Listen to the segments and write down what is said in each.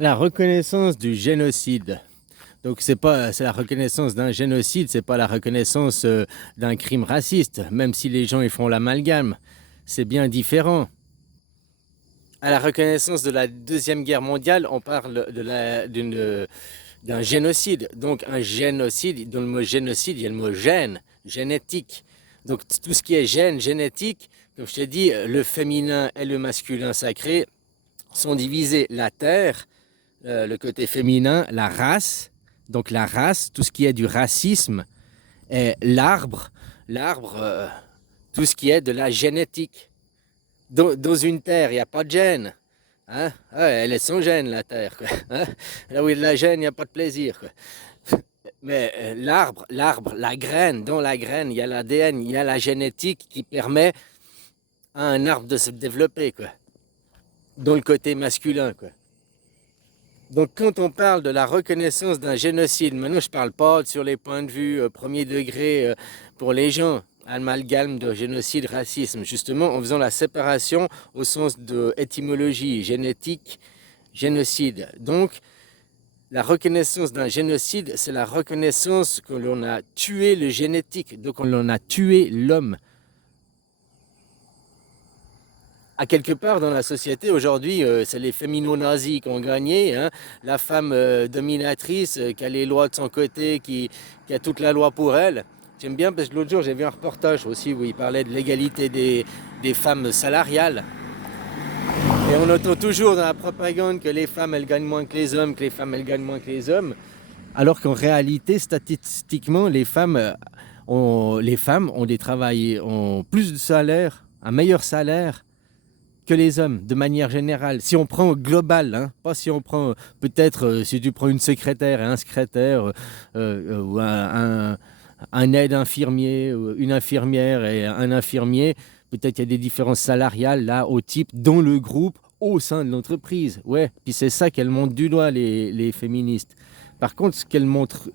La reconnaissance du génocide. Donc c'est la reconnaissance d'un génocide, c'est pas la reconnaissance d'un crime raciste, même si les gens ils font l'amalgame. C'est bien différent. À la reconnaissance de la Deuxième Guerre mondiale, on parle d'un génocide. Donc un génocide, dans le mot génocide, il y a le mot gène, génétique. Donc tout ce qui est gène, génétique, comme je t'ai dit, le féminin et le masculin sacré sont divisés. La terre, le côté féminin, la race, donc la race, tout ce qui est du racisme, et l'arbre, tout ce qui est de la génétique. Dans une terre, il n'y a pas de gène. Hein? Ouais, elle est sans gêne, la terre. Quoi. Hein? Là où il y a de la gêne, il n'y a pas de plaisir. Quoi. Mais l'arbre, la graine, dans la graine, il y a l'ADN, il y a la génétique qui permet à un arbre de se développer, quoi. Dans le côté masculin, quoi. Donc quand on parle de la reconnaissance d'un génocide, maintenant je ne parle pas sur les points de vue premier degré pour les gens, amalgame de génocide, racisme, justement en faisant la séparation au sens de étymologie, génétique, génocide. Donc la reconnaissance d'un génocide, c'est la reconnaissance que l'on a tué le génétique, donc on a tué l'homme. À quelque part dans la société aujourd'hui, c'est les fémino-nazis qui ont gagné. Hein. La femme dominatrice qui a les lois de son côté, qui a toute la loi pour elle. J'aime bien parce que l'autre jour j'ai vu un reportage aussi où il parlait de l'égalité des femmes salariales. Et on entend toujours dans la propagande que les femmes elles gagnent moins que les hommes, que les femmes elles gagnent moins que les hommes. Alors qu'en réalité, statistiquement, les femmes ont des travails, ont plus de salaire, un meilleur salaire que les hommes, de manière générale. Si on prend global, hein, pas si on prend peut-être si tu prends une secrétaire et un secrétaire ou un aide infirmier, ou une infirmière et un infirmier, peut-être il y a des différences salariales là au type dans le groupe au sein de l'entreprise. Ouais, puis c'est ça qu'elles montrent du doigt les féministes. Par contre, ce qu'elles montrent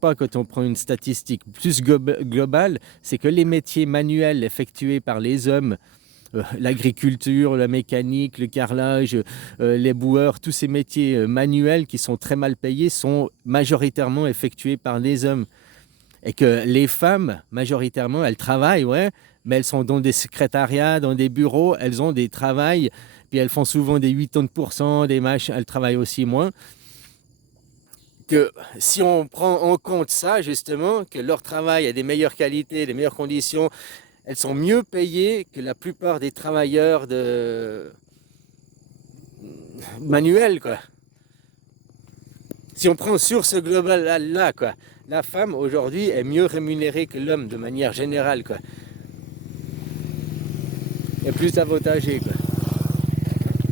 pas quand on prend une statistique plus globale, c'est que les métiers manuels effectués par les hommes l'agriculture, la mécanique, le carrelage, les boueurs, tous ces métiers manuels qui sont très mal payés sont majoritairement effectués par des hommes. Et que les femmes, majoritairement, elles travaillent, ouais, mais elles sont dans des secrétariats, dans des bureaux, elles ont des travails, puis elles font souvent des 80%, des machins, elles travaillent aussi moins. Que si on prend en compte ça, justement, que leur travail a des meilleures qualités, des meilleures conditions, elles sont mieux payées que la plupart des travailleurs manuels, quoi. Si on prend sur ce global-là, quoi, la femme aujourd'hui est mieux rémunérée que l'homme de manière générale, quoi. Et plus avantagée, quoi.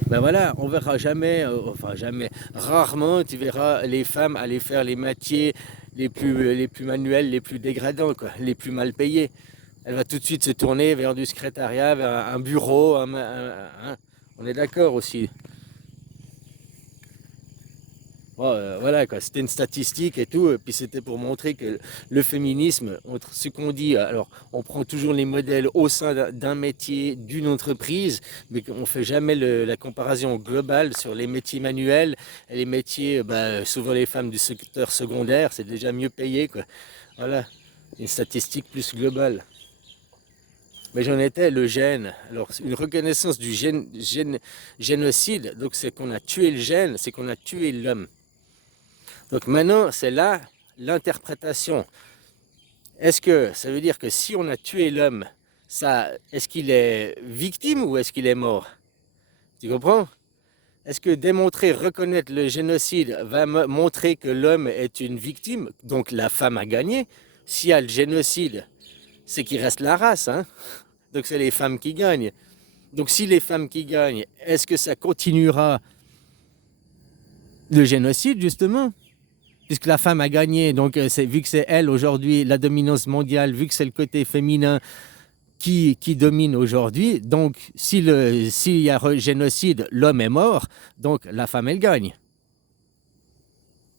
Ben voilà, on verra jamais, enfin jamais, rarement tu verras les femmes aller faire les métiers les plus manuels, les plus dégradants, quoi, les plus mal payés. Elle va tout de suite se tourner vers du secrétariat, vers un bureau, on est d'accord aussi. Bon, voilà quoi, c'était une statistique et tout, et puis c'était pour montrer que le féminisme, entre ce qu'on dit, alors on prend toujours les modèles au sein d'un métier, d'une entreprise, mais on ne fait jamais la comparaison globale sur les métiers manuels et les métiers, souvent les femmes du secteur secondaire, c'est déjà mieux payé quoi. Voilà, une statistique plus globale. Mais j'en étais le gène. Alors, une reconnaissance du génocide, donc c'est qu'on a tué le gène, c'est qu'on a tué l'homme. Donc maintenant, c'est là l'interprétation. Est-ce que ça veut dire que si on a tué l'homme, est-ce qu'il est victime ou est-ce qu'il est mort? Tu comprends? Est-ce que démontrer, reconnaître le génocide va montrer que l'homme est une victime, donc la femme a gagné? S'il y a le génocide, c'est qu'il reste la race, hein? Donc c'est les femmes qui gagnent. Donc si les femmes qui gagnent, est-ce que ça continuera le génocide justement? Puisque la femme a gagné, donc vu que c'est elle aujourd'hui, la dominance mondiale, vu que c'est le côté féminin qui domine aujourd'hui, donc s'il y a génocide, l'homme est mort, donc la femme elle gagne.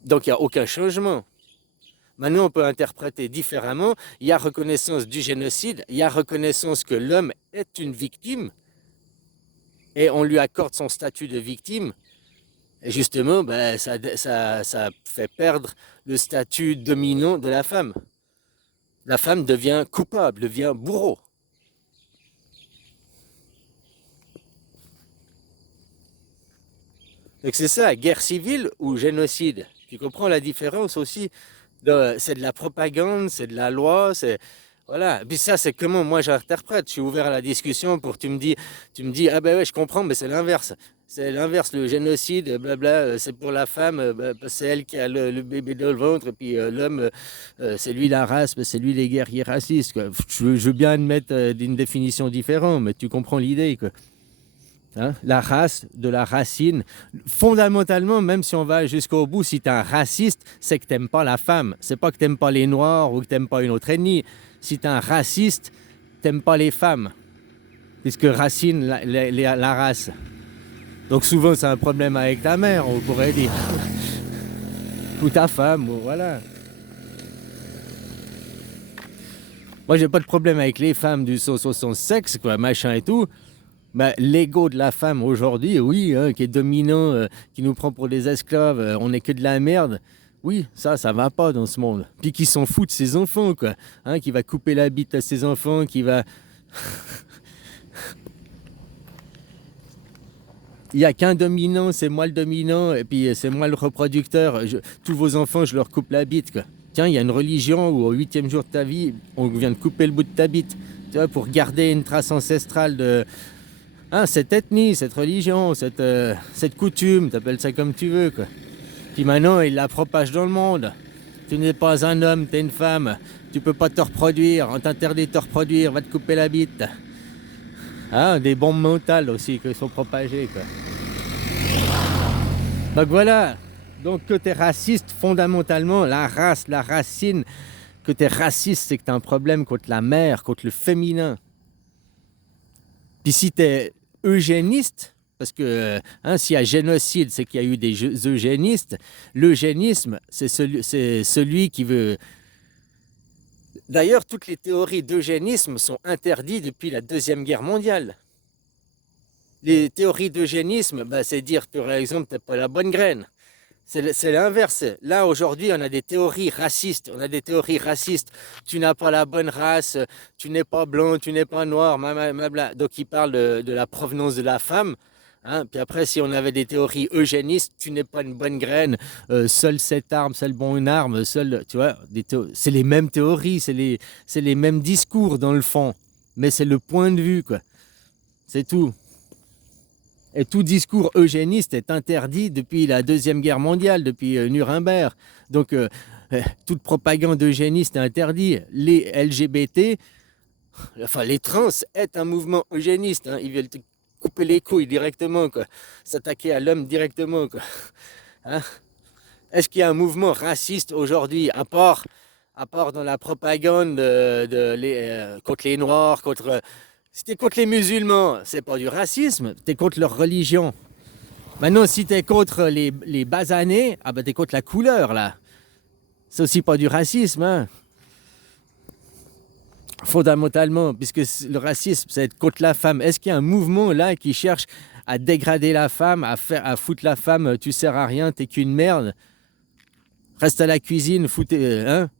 Donc il n'y a aucun changement. Maintenant on peut interpréter différemment, il y a reconnaissance du génocide, il y a reconnaissance que l'homme est une victime, et on lui accorde son statut de victime, Et justement, ben, ça fait perdre le statut dominant de la femme. La femme devient coupable, devient bourreau. Donc c'est ça, guerre civile ou génocide. Tu comprends la différence aussi? C'est de la propagande, c'est de la loi, c'est voilà. Puis ça, c'est comment moi j'interprète. Je suis ouvert à la discussion pour tu me dis ah ben ouais, je comprends, mais c'est l'inverse. C'est l'inverse, le génocide, blabla, c'est pour la femme, c'est elle qui a le bébé dans le ventre, et puis l'homme, c'est lui la race, c'est lui les guerriers racistes, quoi. Je veux bien admettre une définition différente, mais tu comprends l'idée, quoi. Hein, la race, de la racine. Fondamentalement, même si on va jusqu'au bout, si tu es un raciste, c'est que tu n'aimes pas la femme. C'est pas que tu n'aimes pas les noirs ou que tu n'aimes pas une autre ethnie. Si tu es un raciste, tu n'aimes pas les femmes. Puisque racine, la race. Donc souvent, c'est un problème avec ta mère, on pourrait dire. Ou ta femme, ou voilà. Moi, j'ai pas de problème avec les femmes du son sexe, quoi, machin et tout. Ben, l'ego de la femme aujourd'hui, oui, hein, qui est dominant, qui nous prend pour des esclaves, on n'est que de la merde. Oui, ça va pas dans ce monde. Puis qui s'en fout de ses enfants, quoi. Hein, qui va couper la bite à ses enfants, qui va... Il n'y a qu'un dominant, c'est moi le dominant, et puis c'est moi le reproducteur. Tous vos enfants, je leur coupe la bite, quoi. Tiens, il y a une religion où au 8e jour de ta vie, on vient de couper le bout de ta bite. Tu vois, pour garder une trace ancestrale de... Hein, cette ethnie, cette religion, cette coutume, t'appelles ça comme tu veux, quoi. Puis maintenant, il la propage dans le monde. Tu n'es pas un homme, t'es une femme. Tu peux pas te reproduire, on t'interdit de te reproduire, va te couper la bite. Hein, des bombes mentales aussi qui sont propagées, quoi. Donc voilà. Donc que t'es raciste, fondamentalement, la race, la racine, que t'es raciste, c'est que t'as un problème contre la mère, contre le féminin. Puis si t'es eugéniste, parce que hein, s'il y a génocide, c'est qu'il y a eu des eugénistes. L'eugénisme, c'est celui qui veut... D'ailleurs, toutes les théories d'eugénisme sont interdites depuis la Deuxième Guerre mondiale. Les théories d'eugénisme, bah, c'est dire, par exemple, t'as pas la bonne graine. C'est l'inverse. Là, aujourd'hui, on a des théories racistes. On a des théories racistes. Tu n'as pas la bonne race, tu n'es pas blanc, tu n'es pas noir, blablabla. Donc, ils parlent de la provenance de la femme. Hein. Puis après, si on avait des théories eugénistes, tu n'es pas une bonne graine, seule cette arme, seule bonne arme, seule, tu vois, c'est les mêmes théories, c'est les mêmes discours dans le fond. Mais c'est le point de vue, quoi. C'est tout. Et tout discours eugéniste est interdit depuis la Deuxième Guerre mondiale, depuis Nuremberg. Donc, toute propagande eugéniste est interdite. Les LGBT, enfin les trans, est un mouvement eugéniste. Hein. Ils veulent te couper les couilles directement, quoi. S'attaquer à l'homme directement, quoi. Hein. Est-ce qu'il y a un mouvement raciste aujourd'hui, à part dans la propagande contre les Noirs, contre... Si t'es contre les musulmans, c'est pas du racisme, t'es contre leur religion. Maintenant, si t'es contre les basanés, ah ben t'es contre la couleur, là. C'est aussi pas du racisme, hein. Fondamentalement, puisque le racisme, c'est être contre la femme. Est-ce qu'il y a un mouvement, là, qui cherche à dégrader la femme, à foutre la femme, tu sers à rien, t'es qu'une merde. Reste à la cuisine, foutez, hein.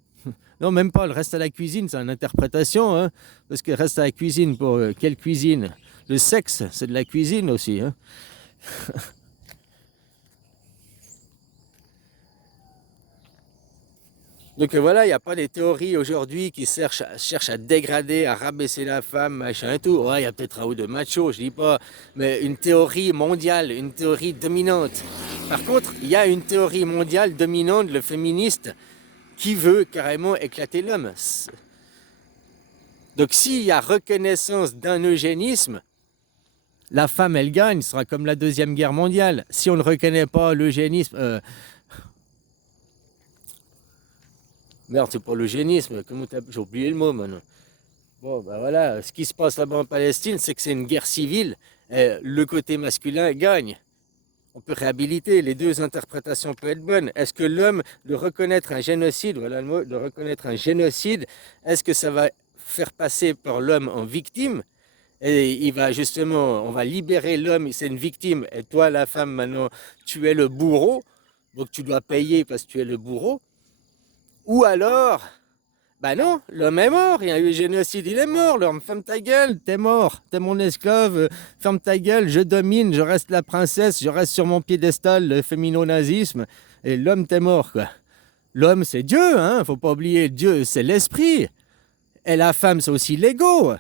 Non, même pas, le reste à la cuisine, c'est une interprétation, hein. Parce que reste à la cuisine, pour quelle cuisine? Le sexe, c'est de la cuisine aussi, hein. Donc voilà, il n'y a pas des théories aujourd'hui qui cherchent à dégrader, à rabaisser la femme, machin et tout. Ouais, il y a peut-être un ou deux machos, je dis pas, mais une théorie mondiale, une théorie dominante. Par contre, il y a une théorie mondiale dominante, le féministe, qui veut carrément éclater l'homme. Donc s'il y a reconnaissance d'un eugénisme, la femme, elle gagne, ce sera comme la Deuxième Guerre mondiale. Si on ne reconnaît pas l'eugénisme... merde, c'est pas l'eugénisme, j'ai oublié le mot maintenant. Bon, ben voilà, ce qui se passe là-bas en Palestine, c'est que c'est une guerre civile. Et le côté masculin gagne. On peut réhabiliter, les deux interprétations peuvent être bonnes. Est-ce que l'homme, de reconnaître un génocide, voilà le mot, de reconnaître un génocide, est-ce que ça va faire passer par l'homme en victime? Et il va justement, on va libérer l'homme, c'est une victime. Et toi, la femme, maintenant, tu es le bourreau, donc tu dois payer parce que tu es le bourreau. Ou alors, bah non, l'homme est mort, il y a eu le génocide, il est mort, l'homme, ferme ta gueule, t'es mort, t'es mon esclave, ferme ta gueule, je domine, je reste la princesse, je reste sur mon piédestal, le fémino-nazisme, et l'homme, t'es mort, quoi. L'homme, c'est Dieu, hein, faut pas oublier, Dieu, c'est l'esprit, et la femme, c'est aussi l'ego,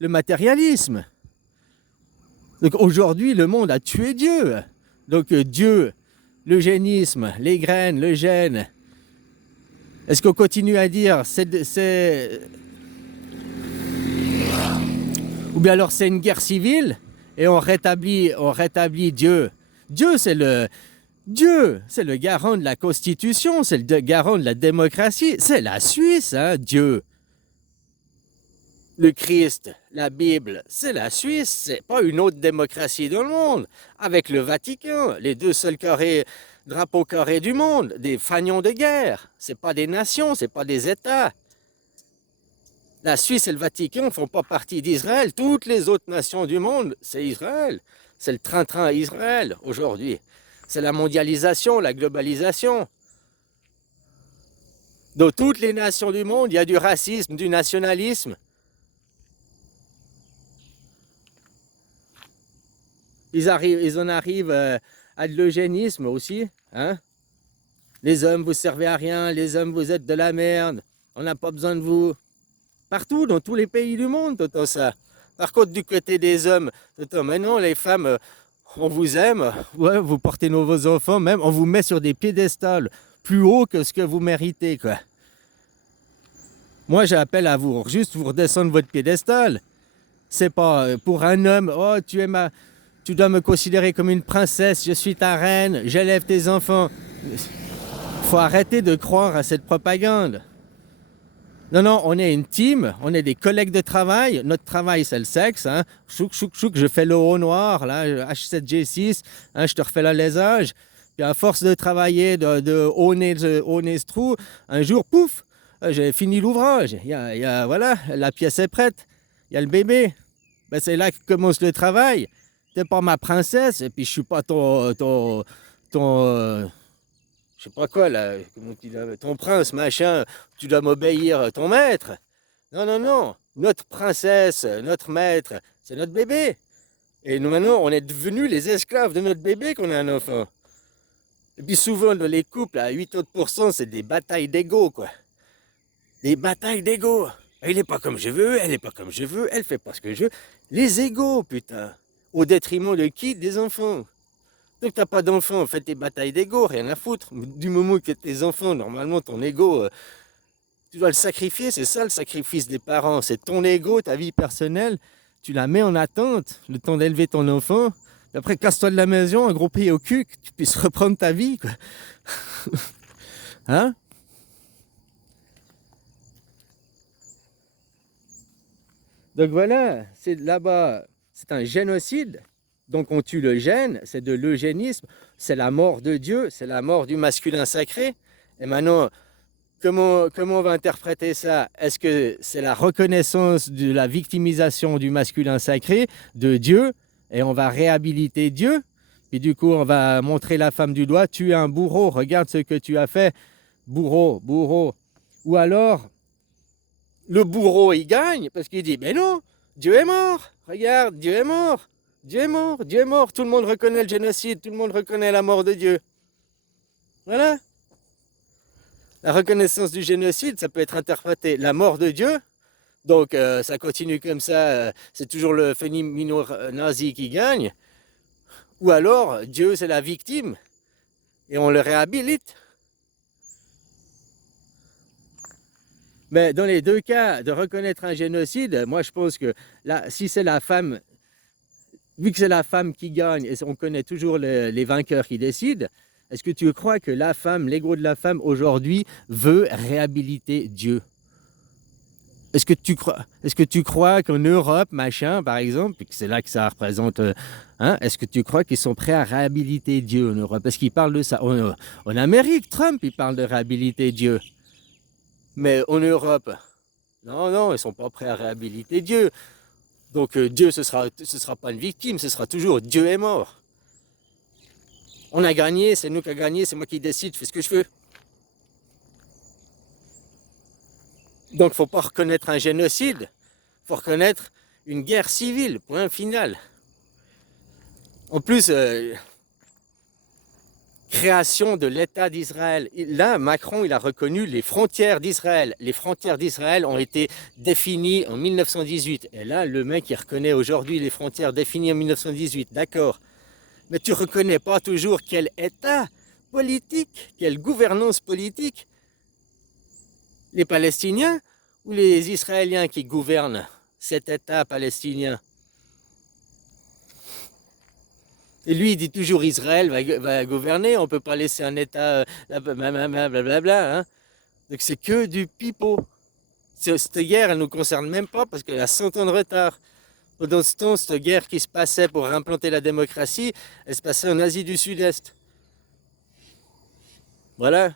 le matérialisme. Donc aujourd'hui, le monde a tué Dieu. Donc Dieu, l'eugénisme, les graines, le gène. Est-ce qu'on continue à dire ou bien alors c'est une guerre civile et on rétablit Dieu. Dieu, c'est le garant de la Constitution, c'est le garant de la démocratie. C'est la Suisse, hein, Dieu. Le Christ, la Bible, c'est la Suisse, c'est pas une autre démocratie dans le monde. Avec le Vatican, les deux seuls drapeaux carrés du monde, des fagnons de guerre. C'est pas des nations, c'est pas des États. La Suisse et le Vatican ne font pas partie d'Israël. Toutes les autres nations du monde, c'est Israël. C'est le train-train à Israël aujourd'hui. C'est la mondialisation, la globalisation. Dans toutes les nations du monde, il y a du racisme, du nationalisme. Ils en arrivent à de l'eugénisme aussi. Hein? Les hommes, vous servez à rien. Les hommes, vous êtes de la merde. On n'a pas besoin de vous. Partout, dans tous les pays du monde, t'entends ça. Par contre, du côté des hommes, maintenant, les femmes, on vous aime. Ouais, vous portez vos enfants, même, on vous met sur des piédestals plus haut que ce que vous méritez, quoi. Moi, j'appelle à vous, juste vous redescendre votre piédestal. C'est pas pour un homme, oh, tu dois me considérer comme une princesse, je suis ta reine, j'élève tes enfants. Faut arrêter de croire à cette propagande. Non, non, on est une team, on est des collègues de travail. Notre travail, c'est le sexe. Hein. Chouk, chouk, chouk, je fais le haut noir, là, H7G6, hein, je te refais l'alésage. Puis à force de travailler, de haut nez trou, un jour, pouf, j'ai fini l'ouvrage. Voilà, la pièce est prête. Il y a le bébé. Ben, c'est là que commence le travail. T'es pas ma princesse, et puis je suis pas je sais pas quoi là, ton prince, machin, tu dois m'obéir, ton maître. Non, non, non, notre princesse, notre maître, c'est notre bébé. Et nous maintenant, on est devenus les esclaves de notre bébé qu'on a un enfant. Et puis souvent, dans les couples, à 8 autres pourcents, c'est des batailles d'ego, quoi. Des batailles d'ego. Il n'est pas comme je veux, elle n'est pas comme je veux, elle fait pas ce que je veux. Les égos, putain. Au détriment de qui? Des enfants. Donc t'as pas d'enfants, fais tes batailles d'ego, rien à foutre. Du moment que tes enfants, normalement ton ego, tu dois le sacrifier, c'est ça le sacrifice des parents. C'est ton ego, ta vie personnelle, tu la mets en attente, le temps d'élever ton enfant. Et après, casse-toi de la maison, un gros pied au cul, que tu puisses reprendre ta vie, quoi. Hein? Donc voilà, c'est là-bas, c'est un génocide. Donc on tue le gène, c'est de l'eugénisme, c'est la mort de Dieu, c'est la mort du masculin sacré. Et maintenant, comment on va interpréter ça? Est-ce que c'est la reconnaissance de la victimisation du masculin sacré, de Dieu, et on va réhabiliter Dieu? Puis du coup, on va montrer la femme du doigt, tu es un bourreau, regarde ce que tu as fait, bourreau, bourreau. Ou alors, le bourreau, il gagne, parce qu'il dit, mais non, Dieu est mort, regarde, Dieu est mort. Dieu est mort, Dieu est mort, tout le monde reconnaît le génocide, tout le monde reconnaît la mort de Dieu. Voilà. La reconnaissance du génocide, ça peut être interprété la mort de Dieu, donc ça continue comme ça, c'est toujours le fémino-nazi qui gagne, ou alors Dieu c'est la victime, et on le réhabilite. Mais dans les deux cas, de reconnaître un génocide, moi je pense que là, si c'est la femme, vu que c'est la femme qui gagne, et on connaît toujours les vainqueurs qui décident, est-ce que tu crois que la femme, l'ego de la femme aujourd'hui veut réhabiliter Dieu? Est-ce que tu crois qu'en Europe, machin, par exemple, et que c'est là que ça représente, hein, est-ce que tu crois qu'ils sont prêts à réhabiliter Dieu en Europe? Parce qu'ils parlent de ça. En Amérique, Trump, il parle de réhabiliter Dieu. Mais en Europe, non, non, ils ne sont pas prêts à réhabiliter Dieu. Donc Dieu, ce sera pas une victime, ce sera toujours Dieu est mort. On a gagné, c'est nous qui avons gagné, c'est moi qui décide, je fais ce que je veux. Donc il ne faut pas reconnaître un génocide, il faut reconnaître une guerre civile, point final. En plus, création de l'État d'Israël. Là, Macron, il a reconnu les frontières d'Israël. Les frontières d'Israël ont été définies en 1918. Et là, le mec, il reconnaît aujourd'hui les frontières définies en 1918. D'accord. Mais tu ne reconnais pas toujours quel État politique, quelle gouvernance politique. Les Palestiniens ou les Israéliens qui gouvernent cet État palestinien? Et lui, il dit toujours Israël va gouverner, on ne peut pas laisser un État blablabla. Hein. Donc c'est que du pipeau. Cette guerre, elle ne nous concerne même pas parce qu'elle a 100 ans de retard. Pendant ce temps, cette guerre qui se passait pour implanter la démocratie, elle se passait en Asie du Sud-Est. Voilà.